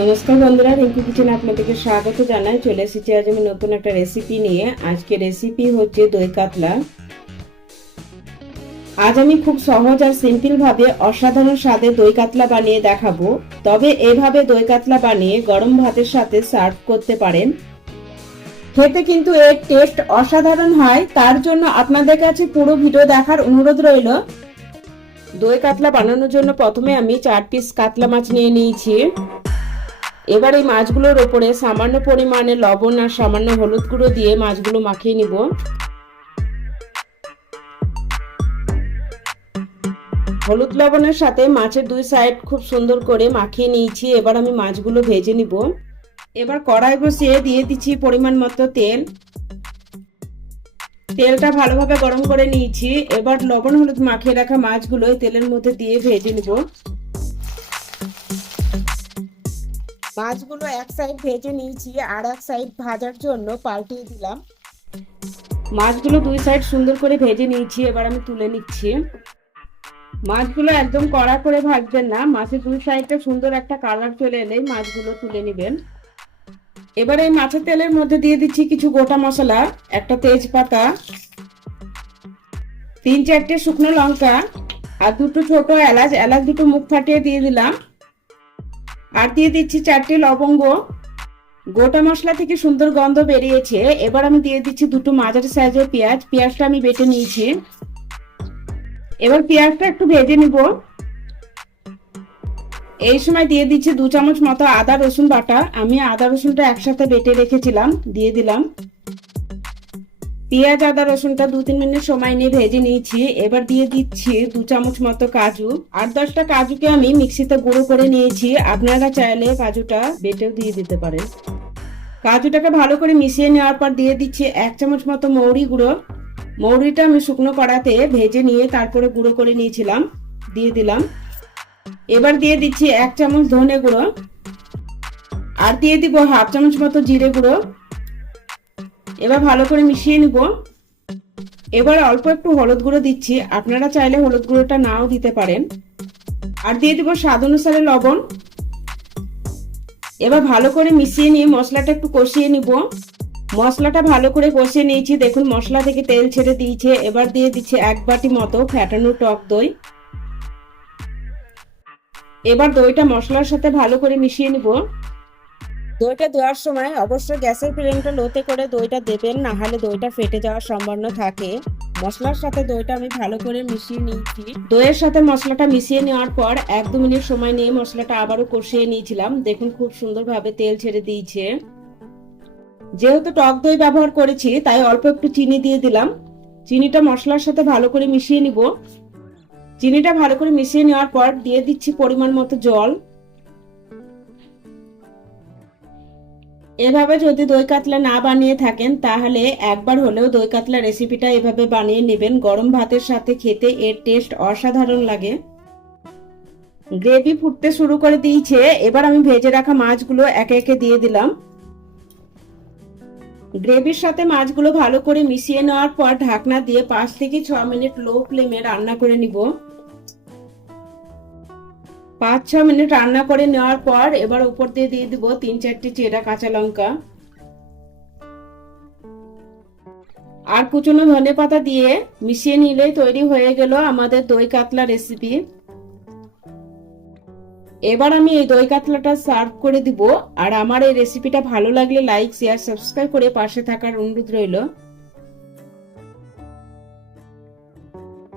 নমস্কার বন্ধুরা, রিঙ্কু কিচেনে আপনাদেরকে স্বাগত জানাই। চলে এসেছি আজ আমি নতুন একটা রেসিপি নিয়ে। আজকে রেসিপি হচ্ছে দই কাতলা। আজ আমি খুব সহজ আর সিম্পল ভাবে অসাধারণ স্বাদে দই কাতলা বানিয়ে দেখাবো। তবে এভাবে দই কাতলা বানিয়ে গরম ভাতের সাথে সার্ভ করতে পারেন। খেতে কিন্তু এর টেস্ট অসাধারণ হয়। তার জন্য আপনাদের কাছে পুরো ভিডিও দেখার অনুরোধ রইল। দই কাতলা বানানোর জন্য প্রথমে আমি 4 পিস কাতলা মাছ নিয়ে নিয়েছি। এবার এই মাছগুলোর উপরে সামান্য পরিমাণে লবণ আর সামান্য হলুদ গুঁড়ো দিয়ে মাছগুলো মাখিয়ে নিব। হলুদ লবণের সাথে মাছের দুই সাইড খুব সুন্দর করে মাখিয়ে নিয়েছি। এবার আমি মাছগুলো ভেজে নিব। এবার কড়াই বসিয়ে দিয়ে দিচ্ছি পরিমাণ মতো তেল। তেলটা ভালোভাবে গরম করে নিয়েছি। এবার লবণ হলুদ মাখিয়ে রাখা মাছগুলো তেলের মধ্যে দিয়ে ভেজে নিব। মাছগুলো এক সাইড ভেজে নিয়েছি, আর এক সাইড ভাজার জন্য পাল্টিয়ে দিলাম। মাছগুলো দুই সাইড সুন্দর করে ভেজে নিয়েছি। এবার আমি তুলে নিচ্ছি। মাছগুলো একদম কড়া করে ভাজবেন না, মাছের দুই সাইডে সুন্দর একটা কালার চলে এলেই মাছগুলো তুলে নেবেন। এবার এই মাছের তেলের মধ্যে দিয়ে দিচ্ছি কিছু গোটা মশলা, একটা তেজপাতা, 3-4টে শুকনো লঙ্কা আর দুটো ছোট এলাচ। এলাচ দুটো মুখ ফাটিয়ে দিয়ে দিলাম। আর দিয়ে দিচ্ছি 4টে লবঙ্গ। গোটা মশলা থেকে সুন্দর গন্ধ বেরিয়েছে। এবার আমি দিয়ে দিচ্ছি দুটো মাঝারি সাইজের পেঁয়াজ। পেঁয়াজটা আমি বেটে নিয়েছি। এবার পেঁয়াজটা একটু ভেজে নিব। এই সময় দিয়ে দিচ্ছি 2 চামচ মতো আদা রসুন বাটা। আমি আদা রসুনটা একসাথে বেটে রেখেছিলাম, দিয়ে দিলাম। পেঁয়াজ আদা রসুনটা 2-3 মিনিট সময় নিয়ে ভেজে নিয়েছি। এবার দিয়ে দিচ্ছি 2 চামচ মতো কাজু। 8-10টা কাজুকে আমি মিক্সিতে গুঁড়ো করে নিয়েছি। আপনারা চাইলে কাজুটা বেটেও দিয়ে দিতে পারেন। কাজুটাকে ভালো করে মিশিয়ে নেওয়ার পর দিয়ে দিচ্ছি 1 চামচ মতো মৌরি গুঁড়ো। মৌরিটা আমি শুকনো কড়াতে ভেজে নিয়ে তারপরে গুঁড়ো করে নিয়েছিলাম, দিয়ে দিলাম। এবার দিয়ে দিচ্ছি 1 চামচ ধনে গুঁড়ো, আর দিয়ে দিব 1/2 চামচ মতো জিরে গুঁড়ো। এবার ভালো করে মিশিয়ে নিব। এবার অল্প একটু হলুদ গুঁড়ো দিচ্ছি, আপনারা চাইলে হলুদ গুঁড়োটা নাও দিতে পারেন। আর দিয়ে দিব স্বাদ অনুসারে লবণ। এবার ভালো করে মিশিয়ে নিয়ে মশলাটা একটু কষিয়ে নিব। মশলাটা ভালো করে কষিয়ে নিয়েছি, দেখুন মশলা থেকে তেল ছেড়ে দিয়েছে। এবার দিয়ে দিচ্ছি 1 বাটি মতো ফ্যাটানো টক দই। এবার দইটা মশলার সাথে ভালো করে মিশিয়ে নিব। দইটা দেওয়ার সময় অবশ্যই গ্যাসের ফ্লেমটা লোতে করে দইটা দেবেন, না হলে দইটা ফেটে যাওয়ার সম্ভাবনা থাকে। মশলার সাথে দইটা আমি ভালো করে মিশিয়ে নিয়েছি। দইয়ের সাথে মশলাটা মিশিয়ে নেওয়ার পর 1-2 মিনিট সময় নিয়ে মশলাটা আবারও কষিয়ে নিয়েছিলাম। দেখুন খুব সুন্দরভাবে তেল ছেড়ে দিয়েছে। যেহেতু টক দই ব্যবহার করেছি তাই অল্প একটু চিনি দিয়ে দিলাম। চিনিটা মশলার সাথে ভালো করে মিশিয়ে নিব। চিনিটা ভালো করে মিশিয়ে নেওয়ার পর দিয়ে দিচ্ছি পরিমাণ মতো জল। এভাবে যদি দই কাতলা না বানিয়ে থাকেন তাহলে একবার হলেও দই কাতলা রেসিপিটা এভাবে বানিয়ে নেবেন। গরম ভাতের সাথে খেতে এর টেস্ট অসাধারণ লাগে। গ্রেভি ফুটতে শুরু করে দিয়েছে। এবার আমি ভেজে রাখা মাছগুলো একে একে দিয়ে দিলাম। গ্রেভির সাথে মাছগুলো ভালো করে মিশিয়ে নেওয়ার পর ঢাকনা দিয়ে 5 থেকে 6 মিনিট লো ফ্লেমে রান্না করে নিব। 5-6 মিনিট রান্না করে নেওয়ার পর এবার উপর দিয়ে দিয়ে দিব 3-4টে চেরা কাঁচা লঙ্কা আর কুচনো ধনেপাতা দিয়ে মিশিয়ে নিলেই তৈরি হয়ে গেল আমাদের দই কাতলা রেসিপি। এবার আমি এই দই কাতলাটা সার্ভ করে দিব। আর আমার এই রেসিপিটা ভালো লাগলে লাইক শেয়ার সাবস্ক্রাইব করে পাশে থাকার অনুরোধ রইল।